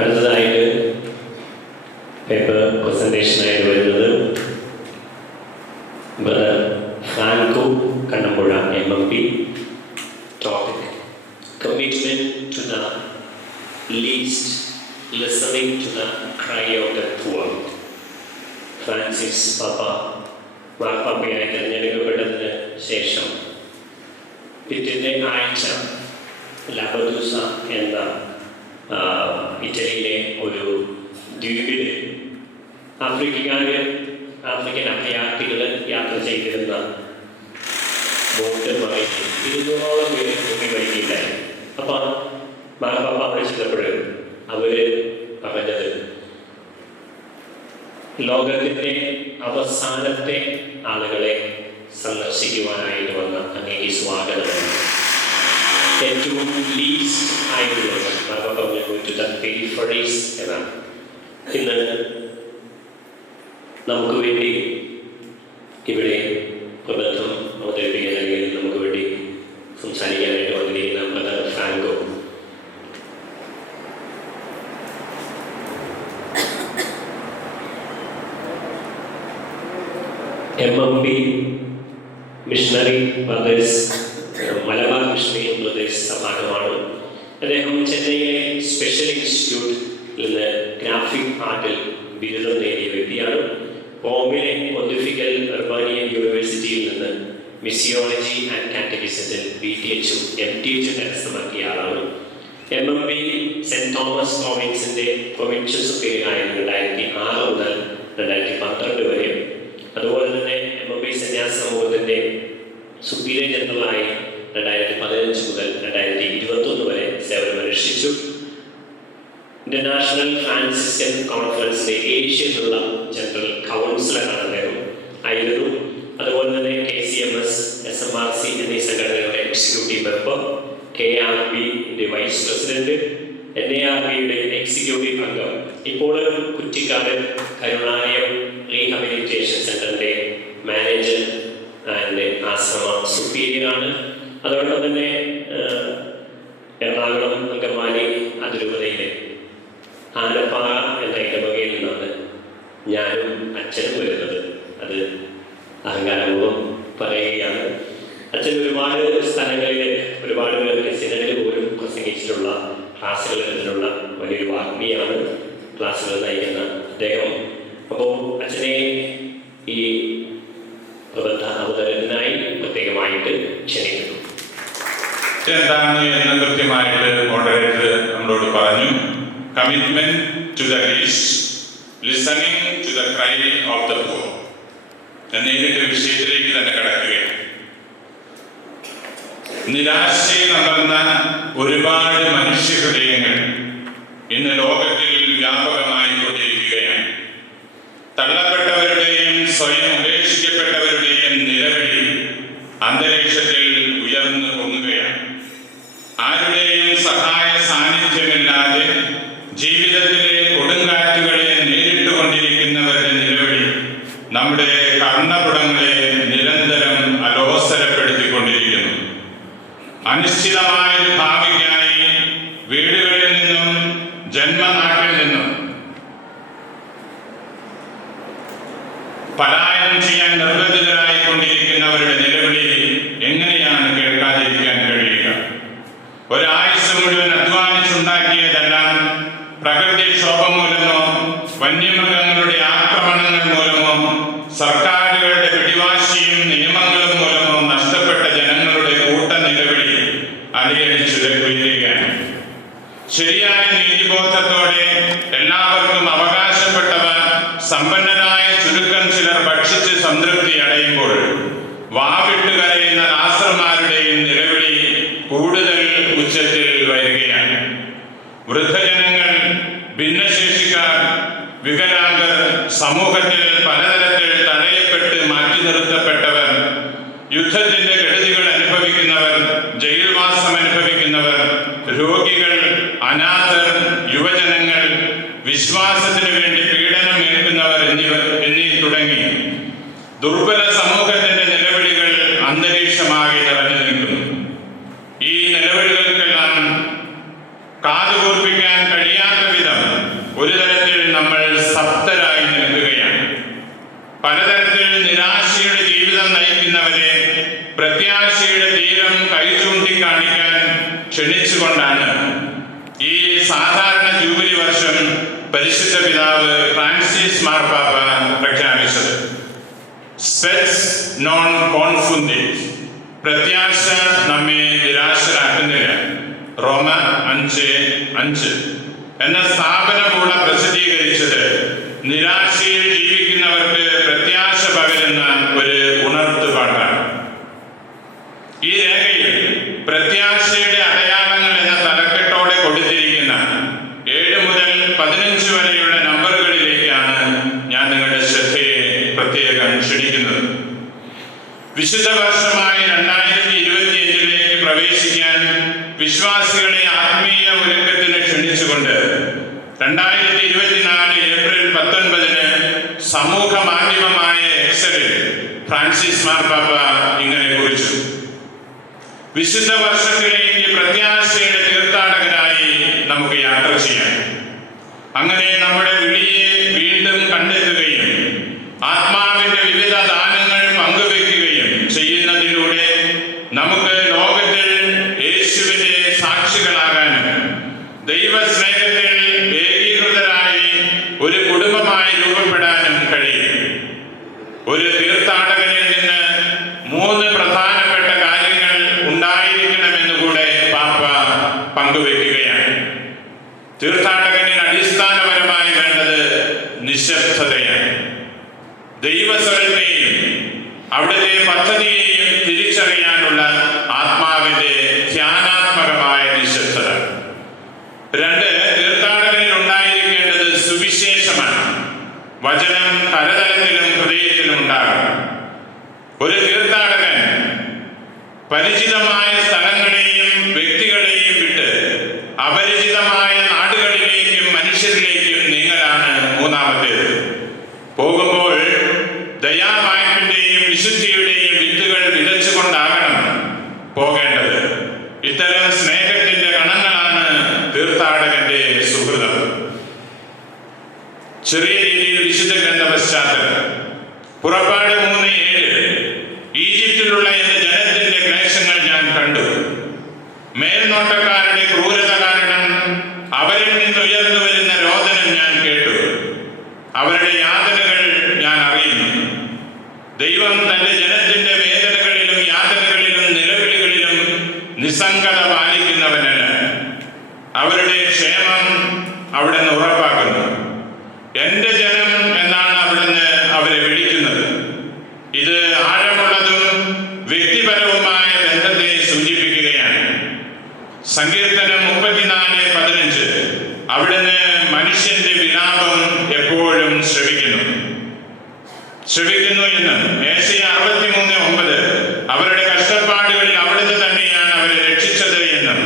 അടുത്തതായിട്ട് പേപ്പർ പ്രസൻറ്റേഷനായിട്ട് വരുന്നത് brother Franco Kannampuzha MMP. Topic: Commitment to the least, listening to the cry of the poor. Francis പാപ്പ മാർപ്പാപ്പയായി തിരഞ്ഞെടുക്കപ്പെട്ടതിന് ശേഷം പിറ്റേ ആഴ്ച ലബദൂസ എന്ന ഇറ്റലിയിലെ ഒരു ദ്വീപിൽ ആഫ്രിക്കൻ അഭയാർത്ഥികൾ യാത്ര ചെയ്തിരുന്ന ബോട്ട് മറിഞ്ഞ് 200 പേര് മുങ്ങി മരിക്കുകയുണ്ടായി. അപ്പം മാർപ്പാപ്പ അവിടെ ചെന്നപ്പോൾ അവർ പറഞ്ഞത് ലോകത്തിൻ്റെ അവസാനത്തെ ആളുകളെ സന്ദർശിക്കുവാനായിട്ട് വന്ന അങ്ങേക്ക് സ്വാഗതമാണ്. ഏറ്റവും ലീസ്റ്റ് ആയിട്ടുള്ളത് മാർപ്പാപ്പ പെരിഫറീസ് എന്നാണ്. ഇന്ന് നമുക്ക് വേണ്ടി ഇവിടെ പ്രബന്ധം അവതരിപ്പിക്കാൻ അല്ലെങ്കിൽ നമുക്ക് വേണ്ടി സംസാരിക്കാനായിട്ട് വന്നിരിക്കുന്ന brother Franco. MMP missionary brothers, Malabar missionary brothers സഭാംഗമാണ്. അദ്ദേഹം ചെന്നൈയിലെ സ്പെഷ്യൽ ഇൻസ്റ്റിറ്റ്യൂട്ടിൽ നിന്ന് ഗ്രാഫിക് ആർട്ടിൽ ബിരുദം നേടിയ വ്യക്തിയാണ്. ബോംബെയിലെ പൊന്തിഫിക്കൽ ഉർബാനിയൻ യൂണിവേഴ്സിറ്റിയിൽ നിന്ന് മിസിയോളജി ആൻഡ് കാറ്റഗിസത്തിൽ BTH-ഉം MTH-ഉം കരസ്ഥമാക്കിയ ആളാണ്. MMP സെൻറ് തോമസ് പ്രോവിൻസിൻ്റെ പ്രൊവിൻഷ്യൽ സുപ്പീരിയറായ 2006 മുതൽ 2012 വരെ, അതുപോലെ തന്നെ MMP സന്യാസ സമൂഹത്തിൻ്റെ സുപ്പീരിയർ ജനറലായി 2015 മുതൽ 2021 വരെ സേവനമനുഷ്ഠിച്ചു. ഇന്റർനാഷണൽ ഫ്രാൻസിസ്കൻ കോൺഫറൻസിലെ ഏഷ്യയിലുള്ള ജനറൽ കൗൺസിലറാണ് അദ്ദേഹം ആയിരുന്നു. അതുപോലെ തന്നെ KCMS, SMRC എന്നീ സംഘടനകളുടെ എക്സിക്യൂട്ടീവ് മെമ്പർ, KRB-യുടെ വൈസ് പ്രസിഡന്റ്, NARB-യുടെ എക്സിക്യൂട്ടീവ് അംഗം, ഇപ്പോൾ കുറ്റിക്കാട് കരുണാലയം റീഹാബിലിറ്റേഷൻ സെന്ററിന്റെ മാനേജർ ആൻഡ് ആശ്രമ സുപ്പീരിയറാണ്. അതോടൊപ്പം തന്നെ എറണാകുളം അങ്കമാലി അതിരൂപതയിലെ ആലപ്പാറ എന്ന ഇടവകയിൽ നിന്നാണ് ഞാനും അച്ഛനും വരുന്നത്. അത് അഹങ്കാരപൂർവ്വം പറയുകയാണ്. അച്ഛൻ ഒരുപാട് സ്ഥലങ്ങളിൽ ഒരുപാട് പേർക്ക് സിനഡിൽ പോലും പ്രസംഗിച്ചിട്ടുള്ള, ക്ലാസ്സുകൾ എടുത്തിട്ടുള്ള വലിയൊരു വാഗ്മിയാണ് ക്ലാസ്സുകൾ നയിക്കുന്ന അദ്ദേഹം. അപ്പോൾ അച്ഛനെ ഈ പ്രബന്ധ അവതരണത്തിനായി പ്രത്യേകമായിട്ട് ക്ഷണിക്കുന്നു. എന്താണ് എന്ന് കൃത്യമായിട്ട് മോഡറേറ്റർ നമ്മളോട് പറഞ്ഞു. Commitment to the least, listening to the cry of the poor. നേരിട്ട് വിഷയത്തിലേക്ക് തന്നെ കടക്കുകയാണ്. നിരാശയിൽ അമർന്ന ഒരുപാട് മനുഷ്യഹൃദയങ്ങൾ ഇന്ന് ലോകത്തിൽ വ്യാപകമായി കൊണ്ടിരിക്കുകയാണ്. തള്ളപ്പെട്ടവരുടെയും സ്വയം ഉപേക്ഷിക്കപ്പെട്ടവരുടെയും നിലവിളി അന്തരീക്ഷത്തിൽ ഉയർന്നു പൊങ്ങുകയാണ്. ആരുടെയും സഹായ സാന്നിധ്യമില്ലാതെ ജീവിതത്തിലെ കൊടുങ്കാറ്റുകളെ നേരിട്ടുകൊണ്ടിരിക്കുന്നവരുടെ നിലവിളി നമ്മുടെ കർണപുടങ്ങളെ നിരന്തരം അലോസരപ്പെടുത്തിക്കൊണ്ടിരിക്കുന്നു. അനിശ്ചിതമായ ഭാവിക്കായി വീടുകളിൽ നിന്നും ജന്മനാട്ടിൽ നിന്നും പലായനം ചെയ്യാൻ നിർബന്ധിതരായിക്കൊണ്ടിരിക്കുന്നവരുടെ നിലവിളി എങ്ങനെയാണ് കേൾക്കാതിരിക്കാൻ കഴിയുക? ഒരാഴ്ച മുഴുവൻ അധ്വാനിച്ചുണ്ടാക്കിയതെല്ലാം പ്രകൃതിക്ഷോഭം മൂലമോ വന്യമൃഗങ്ങളുടെ ആക്രമണങ്ങൾ മൂലമോ സർക്കാരുകളുടെ പിടിവാശിയും നിയമങ്ങളും മൂലമോ നഷ്ടപ്പെട്ട ജനങ്ങളുടെ കൂട്ട നിലവിളി അലയടിച്ചുയരുകയാണ്. ശരിയായ നീതിബോധത്തോടെ എല്ലാവർക്കും അവകാശപ്പെട്ടവ സമ്പന്നരായ ചുരുക്കം ചിലർ ഭക്ഷിച്ച് സംതൃപ്തി അടയുമ്പോൾ വാവിട്ട് കരയുന്ന ദാസന്മാരുടെയും നിലവിളി കൂടുതൽ ഉച്ചത്തിൽ വരികയാണ്. വൃദ്ധജനങ്ങൾ, ഭിന്നശേഷിക്കാർ, വികലാംഗർ, സമൂഹത്തിൽ പലതരത്തിൽ തടയപ്പെട്ട് മാറ്റി നിർത്തപ്പെട്ടവർ, യുദ്ധത്തിന്റെ കെടുതികൾ അനുഭവിക്കുന്നവർ, ജയിൽവാസം അനുഭവിക്കുന്നവർ, രോഗികൾ, അനാഥർ, യുവജനങ്ങൾ, വിശ്വാസത്തിനു വേണ്ടി പീഡനം ഏൽക്കുന്നവർ എന്നീ തുടങ്ങി ദുർബല സമൂഹത്തിന്റെ നിലവിളികൾ അന്തരീക്ഷമാകെ നിറഞ്ഞു നിൽക്കുന്നു. ഈ നിലവിളികൾക്കെല്ലാം കാതുകൂർപ്പി ആശ്വസിപ്പിക്കാൻ കഴിയാത്ത വിധം ഒരു തരത്തിൽ നമ്മൾ സപ്തരായി നിൽക്കുകയാണ്. പലതരത്തിൽ നിരാശയുടെ ജീവിതം നയിക്കുന്നവരെ പ്രത്യാശയുടെ തീരം കൈചൂണ്ടി കാണിക്കാൻ ക്ഷണിച്ചുകൊണ്ടാണ് ഈ സാധാരണ ജൂബിലി വർഷം പരിശുദ്ധ പിതാവ് ഫ്രാൻസിസ് മാർപ്പാപ്പ പ്രഖ്യാപിച്ചത്. സ്പെറ്റ്സ് നോൺ കോൺഫുൻഡിറ്റ്, പ്രത്യാശ നമ്മെ നിരാശരാക്കുന്നില്ല, റോമ 5:5 എന്ന സ്ഥാപനം കൂടെ പ്രസിദ്ധീകരിച്ചത് നിരാശയിൽ ജീവിക്കുന്നവർക്ക് പ്രത്യാശ പകരുന്ന ഒരു ഉണർത്തുപാട്ടാണ്. ഈ രേഖയിൽ പ്രത്യാശയുടെ അടയാളങ്ങൾ എന്ന തലക്കെട്ടോടെ കൊടുത്തിരിക്കുന്ന 7 മുതൽ 15 വരെയുള്ള നമ്പറുകളിലേക്കാണ് ഞാൻ നിങ്ങളുടെ ശ്രദ്ധയെ പ്രത്യേകം ക്ഷണിക്കുന്നത്. വിശുദ്ധ വർഷമായ 2025 പ്രവേശിക്കാൻ വിശ്വാസികളെ ആത്മീയ ഒരുക്കത്തിന് ക്ഷണിച്ചുകൊണ്ട് 2024 ഏപ്രിൽ 19 സമൂഹ മാധ്യമമായ എക്സിൽ ഫ്രാൻസിസ് മാർപ്പാപ്പ ഇങ്ങനെ കുറിച്ചു: വിശുദ്ധ വർഷത്തിലേക്ക് പ്രത്യാശയുടെ തീർത്ഥാടകരായി നമുക്ക് യാത്ര ചെയ്യാം. അങ്ങനെ നമ്മുടെ വിളിയെ വീണ്ടും കണ്ടെത്തുകയും ആത്മാവിന്റെ വിവിധ ദാനങ്ങൾ പങ്കുവെക്കുകയും ചെയ്യുന്നതിലൂടെ നമുക്ക് ലോകത്തിൽ യേശുവിന്റെ സാക്ഷികളാകാനും ദൈവസ്നേഹത്തിൽ ഏകീകൃതരായി ഒരു കുടുംബമായി രൂപപ്പെടാനും കഴിയും. ഒരു തീർത്ഥാടകനിൽ നിന്ന് 3 പ്രധാനപ്പെട്ട കാര്യങ്ങൾ ഉണ്ടായിരിക്കണമെന്നുകൂടെ പാപ്പ പങ്കുവെക്കുകയാണ്. തീർത്ഥാടകന് അടിസ്ഥാനപരമായി വേണ്ടത് നിശബ്ദതയാണ്. ദൈവസ്വരത്തെയും അവിടുത്തെ പദ്ധതിയെയും തിരിച്ചറിയാനുള്ള ആത്മാവിന്റെ ധ്യാനാത്മകമായ നിശബ്ദത. 2, തീർത്ഥാടകനിൽ ഉണ്ടായിരിക്കേണ്ടത് സുവിശേഷമാണ്. വചനം കരതലത്തിലും ഹൃദയത്തിലും ഉണ്ടാകണം. ഒരു തീർത്ഥാടകൻ പരിചിതമായ സ്ഥലങ്ങളെയും വ്യക്തികളെയും വിട്ട് അപരിചിതമായ നാടുകളിലേക്കും മനുഷ്യരിലേക്കും നീങ്ങലാണ് 3-ാമത്തേത്. പോകുമ്പോൾ ദയാവായ്പിന്റെയും വിശുദ്ധിയുടെയും വിത്തുകൾ വിതച്ചുകൊണ്ടാകണം പോകേണ്ടത്. ഇത്തരം സ്നേഹത്തിന്റെ കണങ്ങളാണ് തീർത്ഥാടകന്റെ സുഹൃതം. ചെറിയ രീതിയിൽ വിശുദ്ധ ഗ്രന്ഥ പശ്ചാത്തലം. പുറപ്പാട് 3:7 ഈജിപ്തിലുള്ള എന്റെ ജനത്തിന്റെ ക്ലേശങ്ങൾ ഞാൻ കണ്ടു. മേൽനോട്ടക്കാരുടെ ക്രൂരത കാരണം അവരിൽ നിന്ന് ഉയർന്നു വരുന്ന രോദനം ഞാൻ കേട്ടു. അവരുടെ യാതനകൾ ഞാൻ അറിയുന്നു. ദൈവം തന്റെ ജനത്തിന്റെ വേദനകളിലും യാതനകളിലും നിലവിളികളിലും നിസ്സംഗത പാലിക്കുന്നവനല്ല. അവരുടെ ക്ഷേമം അവിടുന്ന് ഉറപ്പാക്കുന്നു. എന്റെ ജനം എന്നാണ് അവിടുന്ന് അവരെ വിളിക്കുന്നത്. ഇത് ആഴമുള്ളതും വ്യക്തിപരവുമായ ബന്ധത്തെ സൂചിപ്പിക്കുകയാണ്. സങ്കീർത്തനം 34:15 അവിടുന്ന് മനുഷ്യന്റെ വിലാപം എപ്പോഴും ശ്രവിക്കുന്നു എന്നും ഏശയ്യ 63:9 അവരുടെ കഷ്ടപ്പാടുകളിൽ അവിടുന്ന് തന്നെയാണ് അവരെ രക്ഷിച്ചത് എന്നും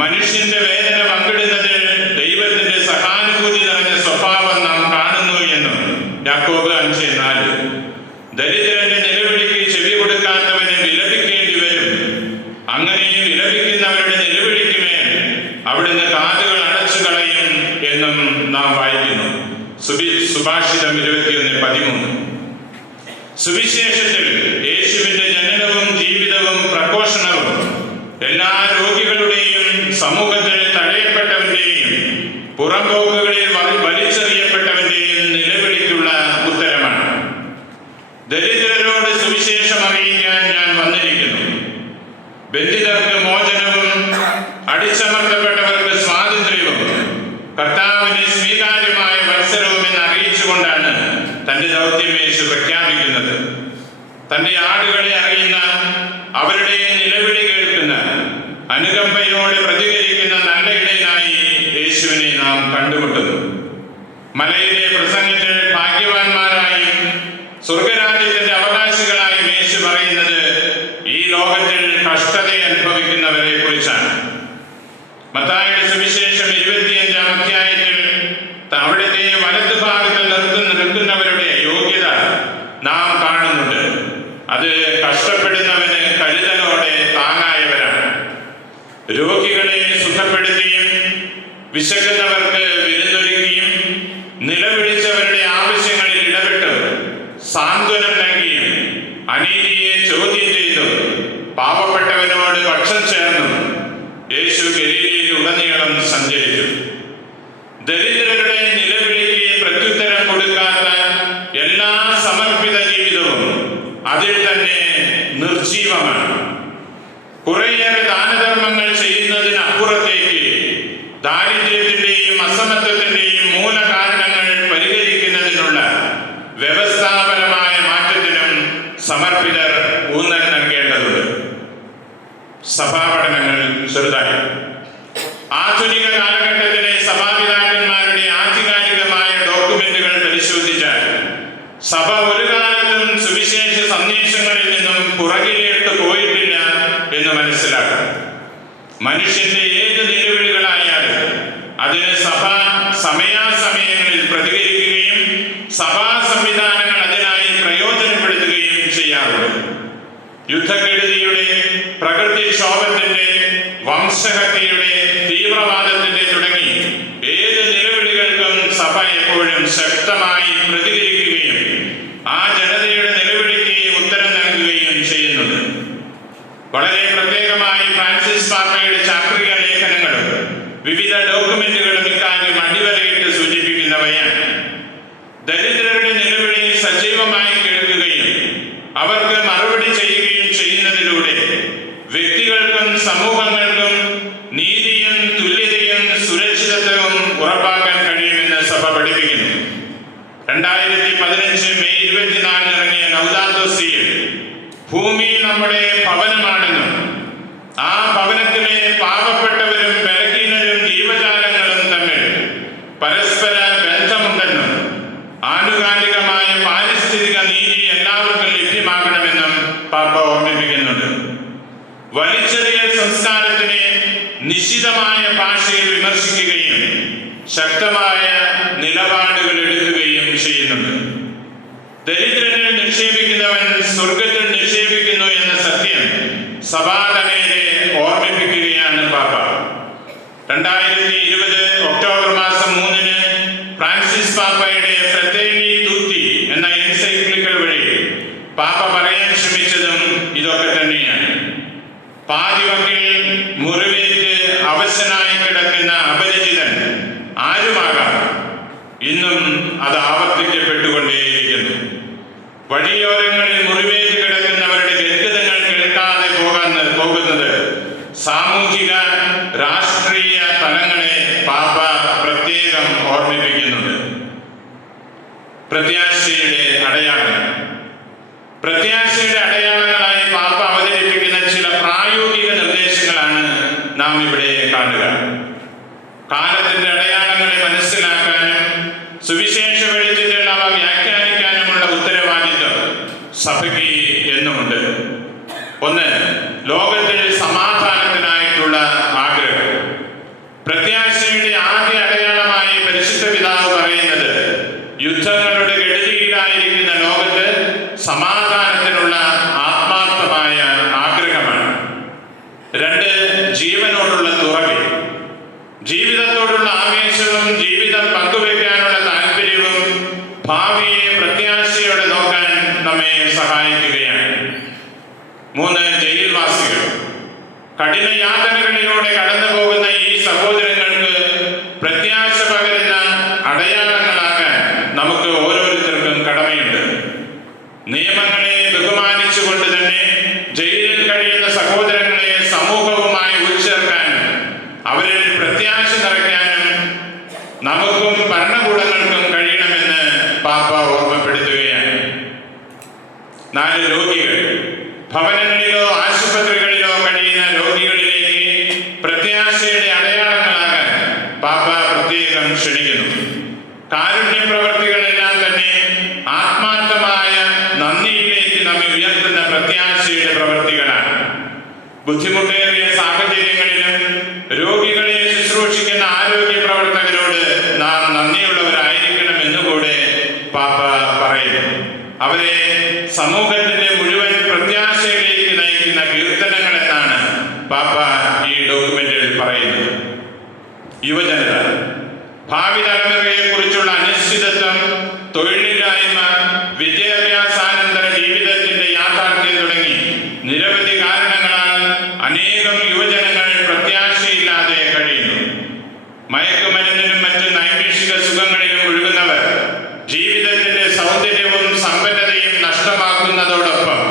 മനുഷ്യന്റെ വേദന പങ്കിടുന്നതിൽ ദൈവത്തിന്റെ സഹാനുഭൂതി നിറഞ്ഞ സ്വഭാവം നാം കാണുന്നു എന്നും യാക്കോബ് 5:4 ദരിദ്രന്റെ നിലവിളിക്ക് ചെവി കൊടുക്കാത്തവന് വിലപിക്കേണ്ടി വരും. അങ്ങനെ വിലപിക്കുന്നവരുടെ നിലവിളിക്ക് മേൽ അവിടുന്ന് കാതുകൾ അടച്ചു കളയും എന്നും നാം വായിക്കുന്നു. സുഭാഷിതം 21:13. സുവിശേഷത്തിൽ യേശുവിന്റെ ജനനവും ജീവിതവും പ്രഘോഷണവും എല്ലാ രോഗികളുടെയും സമൂഹത്തിൽ തടയപ്പെട്ടവന്റെയും പുറംപോക്കുകളിൽ വലിച്ചെറിയപ്പെട്ടവന്റെയും നിലവിളിക്കുള്ള ഉത്തരമാണ്. ദരിദ്രരോട് സുവിശേഷം അറിയിക്കാൻ ഞാൻ വന്നിരിക്കുന്നു. ബന്ധിതർക്ക് മോചനവും അടിച്ചമർത്തപ്പെട്ടവർക്ക് സ്വാതന്ത്ര്യവും കർത്താവിന് സ്വീകാര്യമായ മത്സരവും എന്ന് അറിയിച്ചുകൊണ്ടാണ് തന്റെ ദൗത്യം യേശു പ്രഖ്യാപിക്കുന്നത്. തന്റെ ആടുകളെ അറിയുന്ന, അവരുടെ നിലവിളി കേൾക്കുന്ന, അനുകമ്പയോടെ പ്രതികരിക്കുന്ന നല്ല ഇടയനായി യേശുവിനെ നാം കണ്ടുമുട്ടുന്നു. മലയിലെ പ്രസംഗത്തിൽ ഭാഗ്യവാന്മാരായും സ്വർഗരാജ്യത്തിന്റെ അവകാശികളായും യേശു പറയുന്നത് ഈ ലോകത്തിൽ കഷ്ടത അനുഭവിക്കുന്നവരെ കുറിച്ചാണ്. മത്തായിയുടെ സുവിശേഷം 25-ാം അധ്യായത്തിൽ അവിടുത്തെ വലതു ഭാഗത്ത് നിൽക്കുന്നവരുടെ യോഗ്യത നാം കാണുന്നുണ്ട്. അത് കഷ്ടപ്പെടുന്നവന് കരുതലോടെ താങ്ങായവരാണ്. രോഗികളെ സുഖപ്പെടുത്തിയും വിശക്കുന്നവർക്ക് വിരുന്നൊരുക്കിയും നിലവിളിച്ചവരുടെ ആവശ്യങ്ങളിൽ ഇടപെട്ടും സാന്ത്വനം നൽകിയും അനീതിയെ ചോദ്യം ചെയ്തും പാവപ്പെട്ടവനോട് പക്ഷം ചേർന്നും യേശു ഗലീലയിൽ ഉടനീളം സഞ്ചരിച്ചു. ദരിദ്രരുടെ നിലവിളിക്ക് പ്രത്യുത്തരം കൊടുക്കാത്ത എല്ലാ സമർപ്പിത ജീവിതവും അതിൽ തന്നെ നിർജീവമാണ്. കുറേയേറെ ദാനധർമ്മങ്ങൾ ചെയ്യുന്നതിനപ്പുറത്തേക്ക് ദാരിദ്ര്യത്തിന്റെയും അസമത്വത്തിന്റെയും മൂലകാരണങ്ങൾ പരിഹരിക്കുന്നതിനുള്ള വ്യവസ്ഥാപരമായ മാറ്റത്തിനും സമർപ്പിതർ ഊന്നൽ നൽകേണ്ടതുണ്ട്. സഭാപഠനങ്ങൾ ചെറുതായി. ആധുനിക കാലഘട്ടത്തിലെ സഭാപിതാക്കന്മാരുടെ ആധികാരികമായ ഡോക്യുമെന്റുകൾ പരിശോധിച്ചാൽ സഭ ഒരു കാലത്തും സുവിശേഷ സന്ദേശങ്ങളിൽ നിന്നും പുറകിലേക്ക് പോയിട്ടില്ല എന്ന് മനസ്സിലാക്കാം. മനുഷ്യന്റെ ഏത് നിലവിളികളായാലും അതിന് സഭ സമയാസമയങ്ങളിൽ പ്രതികരിക്കുകയും സഭാ സംവിധാനങ്ങൾ അതിനായി പ്രയോജനപ്പെടുത്തുകയും ചെയ്യാറുണ്ട്. യുദ്ധക്കെടുതിയുടെ, പ്രകൃതിക്ഷോഭത്തിന്റെ, വംശഹത്യയുടെ, തീവ്രവാദത്തിന്റെ തുടങ്ങി ഏത് നിലവിളികൾക്കും സഭ എപ്പോഴും ശക്തമായി പ്രതികരിക്കുകയും ആ ജനതയുടെ നിലവിളിക്ക് ഉത്തരം നൽകുകയും ചെയ്യുന്നുണ്ട്. വളരെ പ്രത്യേകമായി ഫ്രാൻസിസ് പാപ്പയുടെ ചാക്രിക ലേഖനങ്ങളും വിവിധ ഡോക്യുമെന്റുകളും ഇക്കാര്യം അടിവരയിട്ട് സൂചിപ്പിക്കുന്നവയാണ്. ദരിദ്രരുടെ നിലവിളി സജീവമായി കേൾക്കുകയും അവർക്ക് മറുപടി ചെയ്യുകയും ചെയ്യുന്നതിലൂടെ വ്യക്തികൾക്കും സമൂഹങ്ങൾക്കും നീതിയും തുല്യതയും സുരക്ഷിതത്വവും ഉറപ്പാക്കാൻ കഴിയുമെന്ന് സഭ പഠിപ്പിക്കുന്നു. 2015 മെയ് 24 ഇറങ്ങിയ ലൗദാത്തോ സിയിൽ ഭൂമി നമ്മുടെ ഭവനമാണെന്നും ആ ഭവനത്തിലെ പാവപ്പെട്ടവരും ബലഹീനരും ജീവജാലങ്ങളും തമ്മിൽ പരസ്പര ബന്ധമുണ്ടെന്നും ആനുകാലികമായ പാരിസ്ഥിതിക നീതി എല്ലാവർക്കും ലഭ്യമാകണമെന്നും പാപ്പ ഓർമ്മിപ്പിക്കുന്നുണ്ട്. വലിച്ചെറിയ സംസ്കാരത്തിനെ നിശിതമായ ഭാഷയിൽ വിമർശിക്കുകയും ശക്തമായ നിലപാടുകൾ എടുക്കുകയും ചെയ്യുന്നുണ്ട്. ദരിദ്രനിൽ നിക്ഷേപിക്കുന്നവൻ സ്വർഗത്തിൽ നിക്ഷേപിക്കുന്നു എന്ന സത്യം സഭാതലയെ ഓർമ്മിപ്പിക്കുകയാണ് പാപ്പ. 2020 ഒക്ടോബർ മാസം 3 ഫ്രാൻസിസ് പാപ്പയുടെ ഫ്രatelli tutti എന്ന എൻസൈക്ലിക്കൽ വഴി പാപ്പ പറയാൻ ശ്രമിച്ചതും ഇതൊക്കെ തന്നെയാണ്. പാതിവക്കിൽ മുറിവേറ്റ് അവശനായി കിടക്കുന്ന അപരിചിതൻ ആരുമാകാം, ഇന്നും അത് ആവർത്തിക്കപ്പെട്ടുകൊണ്ടേയിരിക്കുന്നു. വഴിയോരങ്ങളിൽ മുറിവേറ്റ് കിടക്കുന്നവരുടെ ഗദ്ഗതങ്ങൾ കേൾക്കാതെ പോകുന്നത് സാമൂഹിക രാഷ്ട്രീയ തലങ്ങളെ പാപ്പ പ്രത്യേകം ഓർമ്മിപ്പിക്കുന്നുണ്ട്. പ്രത്യാശയുടെ അടയാളങ്ങളായി പാപ്പ അവതരിപ്പിക്കുന്ന ചില പ്രായോഗിക നിർദ്ദേശങ്ങളാണ് നാം ഇവിടെ കാണുക. കാലത്തിന്റെ അടയാളങ്ങളെ മനസ്സിലാക്കാനും സുവിശേഷ വെളിച്ചത്തിൽ അവ വ്യാഖ്യാനിക്കാനുമുള്ള ഉത്തരവാദിത്വം സഭയ്ക്ക് എന്നുമുണ്ട്. 1. ലോകത്തിൽ സമാധാനത്തിനായിട്ടുള്ള ആഗ്രഹം. പ്രത്യാശയുടെ ആദ്യ അടയാളമായി പരിശുദ്ധ പിതാവ് പറയുന്നത് യുദ്ധങ്ങളുടെ കെടുതിയിലായിരിക്കുന്ന ലോകത്ത് സമാധാനത്തിനുള്ള ആത്മാർത്ഥമായ ആഗ്രഹമാണ്. 2. ജീവനോടുള്ള തുറവി. ജീവിതത്തോടുള്ള ആവേശവും ജീവിതം പങ്കുവയ്ക്കാനുള്ള താല്പര്യവും ഭാവിയെ പ്രത്യാശയോടെ നോക്കാൻ നമ്മെ സഹായിക്കുകയാണ്. 3. ജയിൽവാസികൾ. കഠിന യാതനകളിലൂടെ കടന്നു പോകുന്ന ഈ സഹോദരങ്ങൾക്ക് പ്രത്യാശ പകരുന്ന അടയാളങ്ങളാകാൻ നമുക്ക് ഓരോരുത്തർക്കും കടമയുണ്ട്. നിയമങ്ങളെ ബഹുമാനിച്ചുകൊണ്ട് തന്നെ ജയിലിൽ കഴിയുന്ന സഹോദരങ്ങളെ സമൂഹവുമായി ഉൾച്ചേർക്കാനും അവരിൽ പ്രത്യാശ നിറയ്ക്കാനും നമുക്കും ഭരണകൂടങ്ങൾക്കും കഴിയണമെന്ന് പാപ്പ ഓർമ്മപ്പെടുത്തുകയാണ്. 4. രോഗികൾ. ഭവനങ്ങളിലോ ആശുപത്രികളിലോ കഴിയുന്ന രോഗികളിലേക്ക് പ്രത്യാശയുടെ അടയാളങ്ങളാകാൻ പാപ്പ പ്രത്യേകം ക്ഷണിക്കുന്നു. കാരുണ്യ പ്രവർത്തികളെല്ലാം തന്നെ ആത്മാർത്ഥമായ നന്ദിയിലേക്ക് നമ്മെ ഉയർത്തുന്ന പ്രത്യാശയുടെ പ്രവർത്തികളാണ്. ബുദ്ധിമുട്ടേറിയ സാഹചര്യങ്ങളിലും രോഗികളെ ശുശ്രൂഷിക്കുന്ന ആരോഗ്യ പ്രവർത്തകരോട് നാം നന്ദിയുള്ളവരായിരിക്കണം എന്നുകൂടെ പാപ്പ പറയുന്നു. അവരെ സമൂഹത്തിന്റെ മുഴുവൻ പ്രത്യാശയിലേക്ക് നയിക്കുന്ന കീർത്തനങ്ങൾ എന്നാണ് പാപ്പ ഈ ഡോക്യുമെന്റിൽ പറയുന്നത്. യുവജനത, ഭാവി തലമുറയെക്കുറിച്ചുള്ള അനിശ്ചിതത്വം, തൊഴിലില്ലായ്മ, വിദ്യാഭ്യാസാനന്തര ജീവിതത്തിന്റെ യാഥാർത്ഥ്യം തുടങ്ങി നിരവധി കാരണങ്ങളാൽ അനേകം യുവജനങ്ങൾ പ്രത്യാശയില്ലാതെ കഴിയുന്നു. മയക്കുമരുന്നിനും മറ്റ് നൈമിഷിക സുഖങ്ങളിലും ഒഴുകുന്നവർ ജീവിതത്തിന്റെ സൗന്ദര്യവും സമ്പന്നതയും നഷ്ടമാക്കുന്നതോടൊപ്പം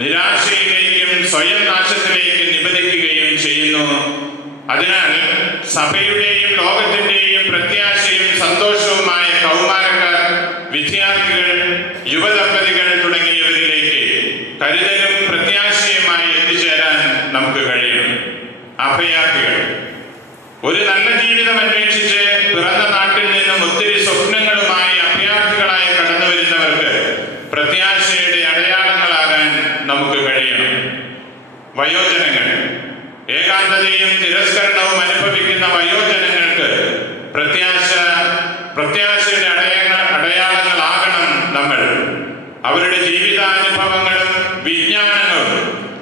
നിരാശയിലേക്കും സ്വയം നാശത്തിലേക്കും നിപതിക്കുകയും ചെയ്യുന്നു. അതിനാൽ സഭയുടെയും ലോകത്തിന്റെയും പ്രത്യാശയും സന്തോഷവുമായ കൗമാരക്കാർ, വിദ്യാർത്ഥികൾ, യുവദമ്പതികൾ തുടങ്ങിയവരിലേക്ക് കരുതലും പ്രത്യാശയുമായി എത്തിച്ചേരാൻ നമുക്ക് കഴിയും. അഭയാർത്ഥികൾ, ഒരു നല്ല ജീവിതം അന്വേഷിച്ച് പിറന്ന നാട്ടിൽ നിന്നും ഒത്തിരി സ്വപ്നങ്ങളുമായി അഭയാർത്ഥികളായി കടന്നു വരുന്നവർക്ക് പ്രത്യാശയുടെ അടയാളങ്ങളാകാൻ നമുക്ക് കഴിയണം. വയോജനങ്ങൾ, ഏകാന്തതയും തിരസ്കരണവും അനുഭവിക്കുന്ന വയോജനങ്ങൾക്ക് പ്രത്യാശയുടെ അടയാളങ്ങളാകണം നമ്മൾ. അവരുടെ ജീവിതാനുഭവങ്ങളും വിജ്ഞാനങ്ങളും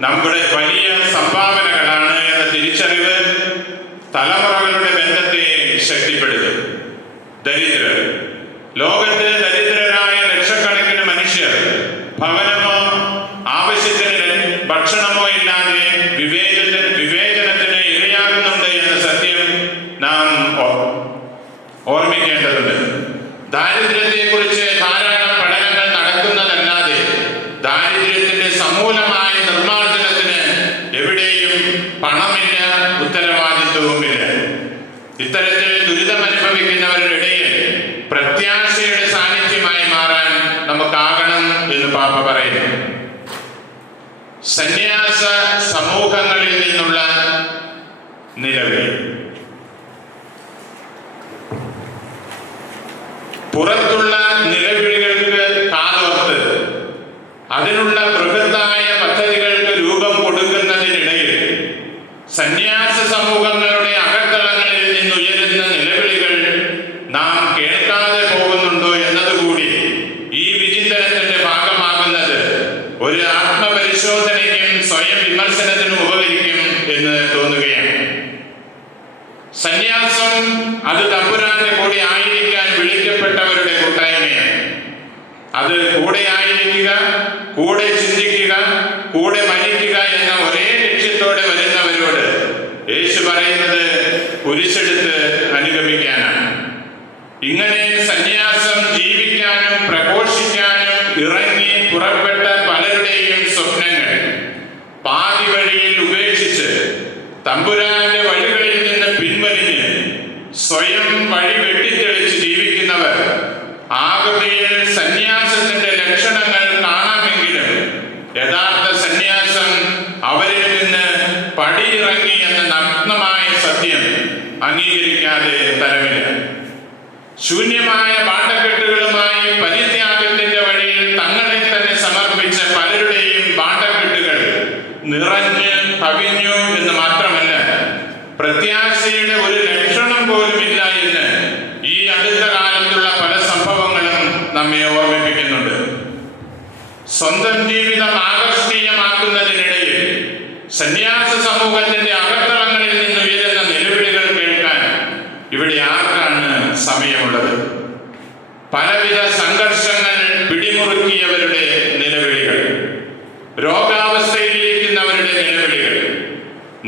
നമ്മുടെ വലിയ സംഭാവനകളാണ് എന്ന തിരിച്ചറിവ് തലമുറകളുടെ ബന്ധത്തെ ശക്തിപ്പെടുത്തും. ദരിദ്രർ, ലോകത്ത് ദരിദ്രരായ ലക്ഷക്കണക്കിന് മനുഷ്യർ ഭവനമോ ആവശ്യത്തിന് ഭക്ഷണമോ ഇല്ലാതെ വിവേചനത്തിന് ഇരയാകുന്നുണ്ട് എന്ന സത്യം നാം ഓർമ്മിക്കേണ്ടതുണ്ട്. ദാരിദ്ര്യത്തെക്കുറിച്ച് ധാരാളം പഠനങ്ങൾ നടക്കുന്നതല്ലാതെ ദാരിദ്ര്യത്തിന്റെ സമൂലമായ നിർമ്മാർജ്ജനത്തിന് എവിടെയും പണമില്ല, ഉത്തരവാദിത്വവുമില്ല. ഇത്തരത്തിൽ ദുരിതമനുഭവിക്കുന്നവരുടെ ഇടയിൽ പ്രത്യാശയുടെ സാന്നിധ്യമായി മാറാൻ നമുക്കാകണം എന്ന് പാപ്പ പറയുന്നു. സന്യാസ സമൂഹങ്ങളിൽ നിന്നുള്ള നിലവിളി. പുറത്തുള്ള നിലവിളികൾക്ക് കാതോർത്ത് അതിനുള്ള ബൃഹത്തായ പദ്ധതികൾക്ക് രൂപം കൊടുക്കുന്നതിനിടയിൽ സന്യാസ സമൂഹങ്ങളുടെ അകത്തളങ്ങളിൽ നിന്നുയരുന്ന നിലവിളികൾ നാം കേൾക്കാതെ പോകുന്നുണ്ടോ എന്നതുകൂടി ഈ വിചിന്തനത്തിന്റെ ഭാഗമാകുന്നത് ഒരു ആത്മപരിശോധനയ്ക്കും സ്വയം വിമർശനത്തിനും ഉപകരിക്കും എന്ന് തോന്നുകയാണ്. സന്യാസം അത് തമ്പുരാന്റെ കൂടെ ആയിരിക്കാൻ വിളിക്കപ്പെട്ടവരുടെ കൂട്ടായ്മയാണ്. അത് കൂടെ ആയിരിക്കുക, കൂടെ ചിന്തിക്കുക, കൂടെ മരിക്കുക എന്ന ഒരേ ലക്ഷ്യത്തോടെ വരുന്നവരോട് യേശു പറയുന്നത് കുരിശെടുത്ത് അനുഗമിക്കാനാണ്. ഇങ്ങനെ സന്യാസം ജീവിക്കാനും പ്രഘോഷിക്കാനും ഇറങ്ങി പുറപ്പെട്ട പലരുടെയും സ്വപ്നങ്ങൾ പാതി വഴിയിൽ ഉപേക്ഷിച്ച് തമ്പുരാന്റെ വഴികളിൽ നിന്ന് പിൻവലിഞ്ഞ് സ്വയം വഴി വെട്ടിത്തെളിച്ച് ജീവിക്കുന്നവർ ആകൃതിയിൽ സന്യാസത്തിന്റെ ലക്ഷണങ്ങൾ കാണാമെങ്കിലും യഥാർത്ഥ സന്യാസം അവരിൽ നിന്ന് പടിയിറങ്ങി എന്ന നഗ്നമായ സത്യം അംഗീകരിക്കാതെ തരമില്ല. ശൂന്യമായ ഭാണ്ഡക്കെട്ടുകളുമായി പരിത്യാഗത്തിന്റെ വഴിയിൽ തങ്ങളെ തന്നെ സമർപ്പിച്ച പലരുടെയും ഭാണ്ഡക്കെട്ടുകൾ നിറഞ്ഞ് കവിഞ്ഞു എന്ന് മാത്രമല്ല, പ്രത്യാശയുടെ ഒരു ലക്ഷണം പോലും ഇല്ല എന്ന് ഈ അടുത്ത കാലത്തുള്ള പല സംഭവങ്ങളും നമ്മെ ഓർമ്മിപ്പിക്കുന്നുണ്ട്. സ്വന്തം ജീവിതം ആകർഷണീയമാക്കുന്നതിനിടയിൽ സന്യാസ സമൂഹത്തിന്റെ അകത്തളങ്ങളിൽ നിന്ന് ഉയരുന്ന നിലവിളികൾ കേൾക്കാൻ ഇവിടെ ആർക്കാണ് സമയമുള്ളത്? പലവിധ സംഘർഷങ്ങൾ പിടിമുറുക്കിയവരുടെ നിലവിളികൾ, രോഗാവസ്ഥയിലിരിക്കുന്നവരുടെ നിലവിളികൾ,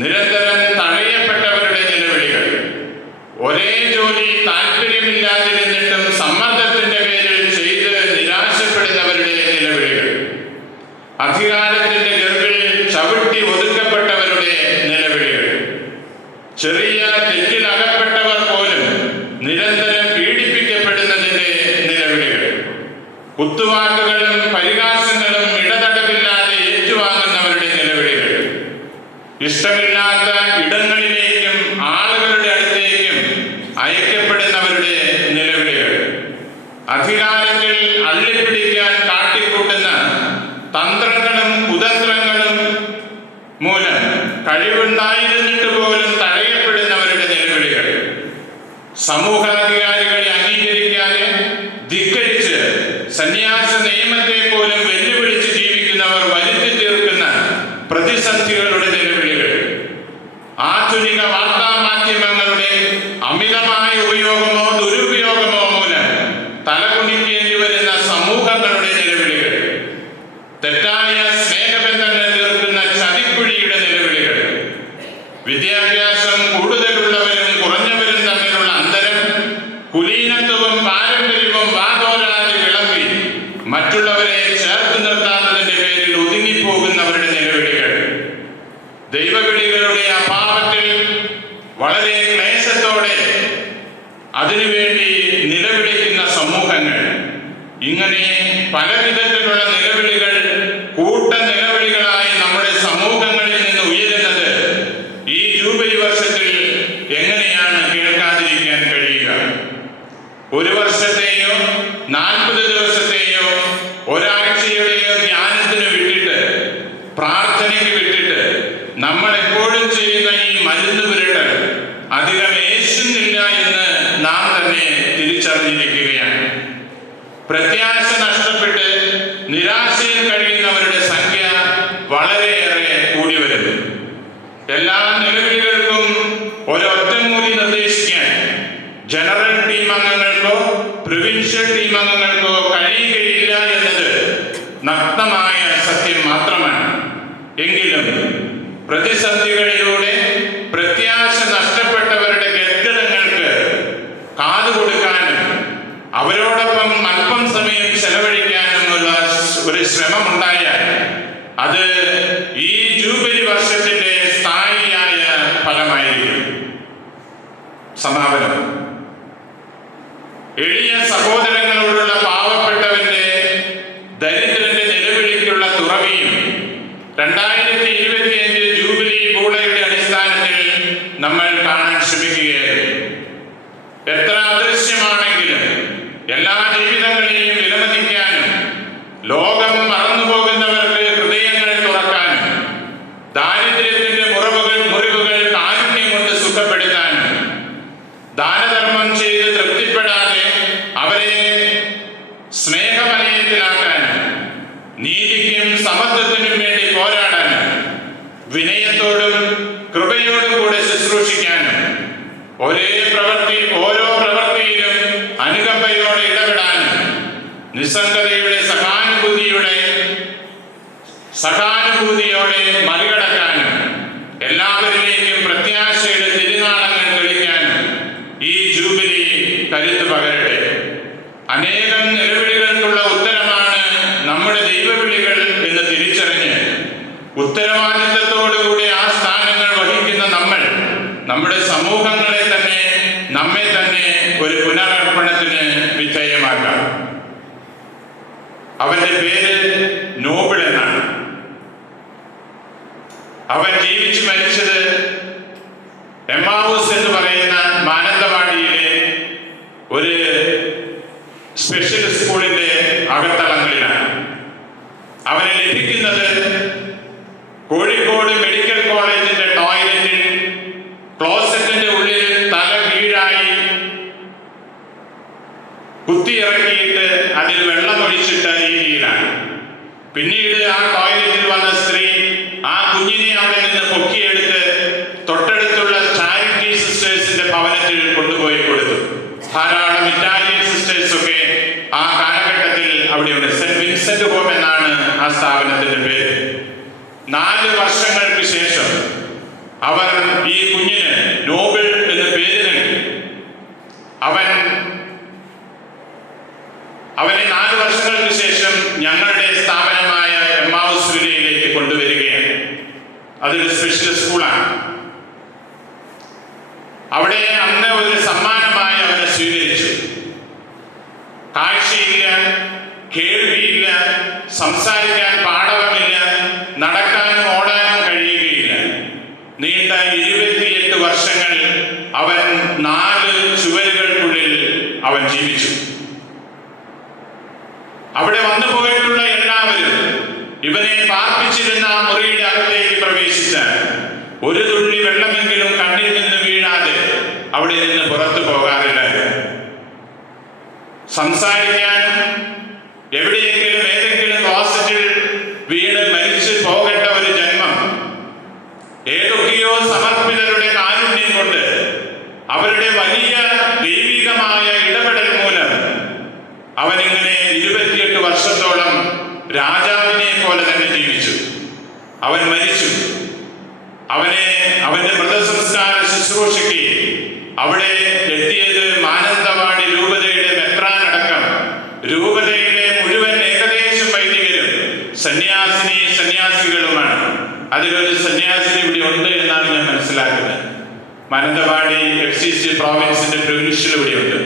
നിരന്തരം തഴയപ്പെട്ടവരുടെ നിലവിളികൾ, ഒരേ ജോലി താല്പര്യമില്ലാതിരുന്നിട്ടും സമ്മർദ്ദത്തിന്റെ പേരിൽ ചെയ്ത് നിരാശപ്പെടുന്നവരുടെ നിലവിളികൾ, അധികാരത്തിന്റെ ഗർഭിൽ ചവിട്ടി ഒതുക്കപ്പെട്ടവരുടെ നിലവിളികൾ, ചെറിയ തെറ്റിലകപ്പെട്ടവർ പോലും നിരന്തരം പീഡിപ്പിക്കപ്പെടുന്നതിന്റെ നിലവിളികൾ, കുത്തുവാക്കുകളും പരിഹാസങ്ങളും ഇടതടവില്ലാതെ ഏറ്റുവാങ്ങുന്നവരുടെ നിലവിളികൾ, ഇഷ്ടമില്ലാത്ത ഇടങ്ങളിലേക്കും ആളുകളുടെ അടുത്തേക്കും അയക്കപ്പെടുന്നവരുടെ നിലവിളികൾ, അധികാരത്തിൽ അള്ളിപ്പിടിക്കാൻ കാട്ടിക്കൂട്ടുന്ന തന്ത്രങ്ങളും കുതന്ത്രങ്ങളും മൂലം കഴിവുണ്ടായിരുന്നിട്ട് പോലും തടയപ്പെടുന്നവരുടെ നിലവിളികൾ, സമൂഹാധികാരികളെ അംഗീകരിക്കാതെ ധിക്കരിച്ച് സന്യാസ നിയമത്തെ പോലും വെല്ലുവിളിച്ച് ജീവിക്കുന്നവർ വരുത്തി തീർക്കുന്ന പ്രതിസന്ധികളുടെ നിലവിളികൾ, ആധുനിക വാർത്താ മാധ്യമങ്ങളുടെ അമിത ഉപയോഗമോ ദുരുപയോഗമോ മൂലം തലകുനിക്കേണ്ടി വരുന്ന സമൂഹങ്ങളുടെ നിലവിളികൾ, തെറ്റായ സ്നേഹബന്ധങ്ങൾ തീർക്കുന്ന ചതിക്കുഴിയുടെ നിലവിളികൾ, വിദ്യാഭ്യാസം കൂടുതലുള്ളവരും കുറഞ്ഞവരും തമ്മിലുള്ള അന്തരം, കുലീനത്വവും പാരമ്പര്യവും വാതോരാതെ വിളമ്പി മറ്റുള്ളവരെ ചേർത്ത് നിർത്താത്തതിന്റെ പേരിൽ ഒതുങ്ങിപ്പോകുന്നവരുടെ നിലവിളികൾ, ദൈവവിളികളുടെ അഭാവത്തിൽ വളരെ ക്ലേശത്തോടെ അതിനുവേണ്ടി നിലവിളിക്കുന്ന സമൂഹങ്ങൾ, ഇങ്ങനെ പല വിധത്തിലുള്ള നിലവിളികൾ കൂട്ട നിലവിളികളായി നമ്മുടെ സമൂഹങ്ങളിൽ നിന്ന് ഉയരുന്നത് ഈ ജൂബിലി വർഷത്തിൽ എങ്ങനെയാണ് കേൾക്കാതിരിക്കാൻ കഴിയുക? ഒരു വർഷത്തെയോ 40 ദിവസത്തെയോ ഒരാഴ്ചയുടെയോ ധ്യാനത്തിന് വിട്ടിട്ട്, പ്രാർത്ഥനയ്ക്ക് വിട്ടിട്ട് നമ്മൾ എപ്പോഴും ചെയ്യുന്ന ഈ മരുന്ന് പുരട്ടൽ അധികം യേശുന്നില്ല എന്ന് നാം തന്നെ തിരിച്ചറിഞ്ഞിരിക്കുകയാണ്. പ്രത്യാശ നഷ്ടപ്പെട്ട് നിരാശയിൽ കഴിയുന്നവരുടെ സംഖ്യ വളരെയേറെ കൂടി വരുന്നു. എല്ലാ നിലവിളികൾക്കും ഒരൊറ്റമൂലി നിർദ്ദേശിക്കാൻ ജനറൽ ടീം അംഗങ്ങൾക്കോ പ്രൊവിൻഷ്യൽ ടീം അംഗങ്ങൾക്കോ കഴിയുകയില്ല എന്നത് നഗ്നമായ സത്യം മാത്രമാണ്. എങ്കിലും പ്രതിസന്ധികളിലൂടെ പ്രത്യാശ നഷ്ടപ്പെട്ടവരുടെ ഗദ്ഗതങ്ങൾക്ക് കാതുകൊടുക്കാനും അവരോടൊപ്പം അല്പം സമയം ചെലവഴിക്കാനുമുള്ള ഒരു ശ്രമമുണ്ടായാൽ അത് ഈ ജൂബിലി വർഷത്തിന്റെ സ്ഥായിയായ ഫലമായിരിക്കും. സമാപനം. എളിയ സഹോദരങ്ങളോടുള്ള പാവപ്പെട്ടവന്റെ ദരിദ്രന്റെ നിലവിളിക്കുള്ള തുറവിയും 2025 ജൂബിലി ബൂളയുടെ അടിസ്ഥാനത്തിൽ നമ്മൾ കാണാൻ ശ്രമിക്കുകയായിരുന്നു. എത്ര അദൃശ്യമാണെങ്കിലും എല്ലാ ജീവിതങ്ങളെയും വിലമതിക്കാനും ലോകം മറന്നുപോകുന്നവർക്ക് ഹൃദയങ്ങൾ തുറക്കാനും ദാരിദ്ര്യത്തിന്റെ മുറിവുകൾ കാരുണ്യം കൊണ്ട് സുഖപ്പെടുത്താനും ദാനധർമ്മം ചെയ്ത് തൃപ്തിപ്പെടാതെ അവരെ സ്നേഹവലയത്തിലാക്കാനും നീതിക്കും സമത്വത്തിനും വേണ്ടി പോരാടാനും വിനയത്തോടും കൃപയോടും കൂടെ ശുശ്രൂഷിക്കാനും ഓരോ പ്രവൃത്തിയിലും അനുകമ്പയോടെ ഇടപെടാനും നിസ്സംഗതയുടെ സഹാനുഭൂതിയോടെ മറികടക്കാനും എല്ലാവരിലേക്കും പ്രത്യാശയുടെ തിരുനാളങ്ങൾ തെളിക്കാനും ഈ ജൂബിലി കരുത്ത് പകരട്ടെ. അനേകം നിലവിളികൾക്കുള്ള ഉത്തരമാണ് നമ്മുടെ ദൈവവിളികൾ എന്ന് തിരിച്ചറിഞ്ഞ് ഉത്തരവാദിത്തത്തോടുകൂടി ആ സ്ഥാനങ്ങൾ വഹിക്കുന്ന നമ്മൾ നമ്മുടെ സമൂഹങ്ങളെ തന്നെ നമ്മെ തന്നെ ഒരു പുനരർപ്പണത്തിന് വിധേയമാക്കാം. അവന്റെ പേര് നോബിൾ എന്നാണ്. അവൻ ജീവിച്ചു മരിച്ചത് എമ്മാവൂസ് എന്ന് പറയുന്ന മാനന്തവാടിയിലെ ഒരു സ്പെഷ്യൽ സ്കൂളിന്റെ അകത്തളങ്ങളിലാണ്. അവന് ലഭിക്കുന്നത് കോഴിക്കോട് മെഡിക്കൽ കോളേജിന്റെ ടോയ്ലറ്റിൽ ക്ലോസറ്റിന്റെ ഉള്ളിൽ തല കീഴായി കുത്തിയിറക്കിയിട്ട് അതിൽ വെള്ളമൊഴിച്ചിട്ട രീതിയിലാണ്. പിന്നീട് ആ ടോയ്ലറ്റിൽ വന്ന സ്ത്രീ ആ കുഞ്ഞിനെ അവിടെ നിന്ന് പൊക്കിയെടുത്ത് തൊട്ടടുത്തുള്ള ചാരിറ്റി സിസ്റ്റേഴ്സിന്റെ ഭവനത്തിൽ കൊണ്ടുപോയി കൊടുത്തു. ധാരാളം ഇറ്റാലിയൻ സിസ്റ്റേഴ്സ് ഒക്കെ ആ കാലഘട്ടത്തിൽ അവിടെയുണ്ട്. സെന്റ് വിൻസെന്റ് ഹോം എന്നാണ് ആ സ്ഥാപനത്തിന്റെ പേര്. 4 വർഷങ്ങൾക്ക് ശേഷം അവർ ഈ കുഞ്ഞിന് നോബിൾ എന്ന് പേര് നൽകി. അവനെ 4 വർഷങ്ങൾക്ക് ശേഷം ഞങ്ങളുടെ സ്ഥാപനമായ എമ്മാവൂസ് വിലയിലേക്ക് കൊണ്ടുവരികയാണ്. അതൊരു സ്പെഷ്യൽ സ്കൂളാണ്. അവിടെ അന്ന് ഒരു സമ്മാനമായി അവനെ സ്വീകരിച്ചു. കാഴ്ചയില്ല, കേൾവിയില്ല, സംസാരിക്കാൻ പാടവമില്ല, നടക്കാനും ഓടാനും കഴിയുകയില്ല. നീണ്ട 28 വർഷങ്ങൾ അവൻ 4 ചുവരുകൾക്കുള്ളിൽ അവൻ ജീവിച്ചു. അവിടെ വന്നു പോയിട്ടുള്ള എല്ലാവരും ഇവനെ പാർപ്പിച്ചിരുന്ന ആ മുറിയുടെ അകത്തേക്ക് പ്രവേശിച്ചാൽ ഒരു തുള്ളി വെള്ളമെങ്കിലും കണ്ണിൽ നിന്ന് വീഴാതെ അവിടെ നിന്ന് പുറത്തു പോകാറില്ല. സംസാരിക്കാനും എവിടെയെങ്കിലും ഏതെങ്കിലും ക്ലോസറ്റിൽ വീണ് മരിച്ചു പോകേണ്ട ഒരു ജന്മം ഏതൊക്കെയോ സമർപ്പിതരുടെ കാരുണ്യം കൊണ്ട് അവരുടെ വലിയ ദൈവികമായ ഇടപെടൽ മൂലം അവനിങ്ങനെ 28 വർഷത്തോളം രാജാവിനെ പോലെ തന്നെ ജീവിച്ചു. അവൻ മരിച്ചു. അവന്റെ മൃതസംസ്കാര ശുശ്രൂഷയ്ക്ക് അവിടെ എത്തിയത് മാനന്തവാടി രൂപതയുടെ മെത്രാനടക്കം രൂപതയിലെ മുഴുവൻ ഏകദേശം വൈദികരും സന്യാസികളുമാണ്. അതിലൊരു സന്യാസിനി ഇവിടെ ഉണ്ട് എന്നാണ് ഞാൻ മനസ്സിലാക്കുന്നത്. മാനന്തവാടി FCC പ്രോവിൻസിന്റെ പ്രൊവിൻഷ്യൽ ഇവിടെയുണ്ട്.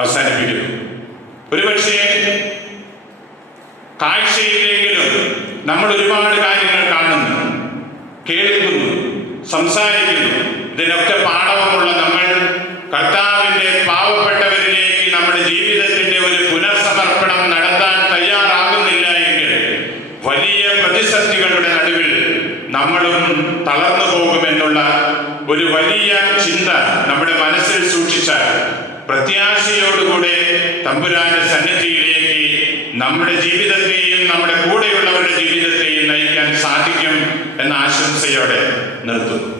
അവസാനിപ്പിക്കുന്നു. ഒരുപക്ഷേ കാഴ്ചയില്ലെങ്കിലും നമ്മൾ ഒരുപാട് കാര്യങ്ങൾ കാണുന്നു, കേൾക്കുന്നു, സംസാരിക്കുന്നു. ഇതിനൊക്കെ പാഠവുമുള്ള നമ്മൾ കർത്താവിന്റെ പാവപ്പെട്ടവരിലേക്ക് നമ്മുടെ ജീവിതത്തിന്റെ ഒരു പുനർസമർപ്പണം നടത്താൻ തയ്യാറാകുന്നില്ല എങ്കിൽ വലിയ പ്രതിസന്ധികളുടെ നടുവിൽ നമ്മളും തളർന്നു പോകുമെന്നുള്ള ഒരു വലിയ ചിന്ത നമ്മുടെ മനസ്സിൽ സൂക്ഷിച്ചാൽ പ്രത്യാശയോടുകൂടെ തമ്പുരാന്റെ സന്നിധിയിലേക്ക് നമ്മുടെ ജീവിതത്തെയും നമ്മുടെ കൂടെയുള്ളവരുടെ ജീവിതത്തെയും നയിക്കാൻ സാധിക്കും എന്ന ആശംസയോടെ നിർത്തുന്നു.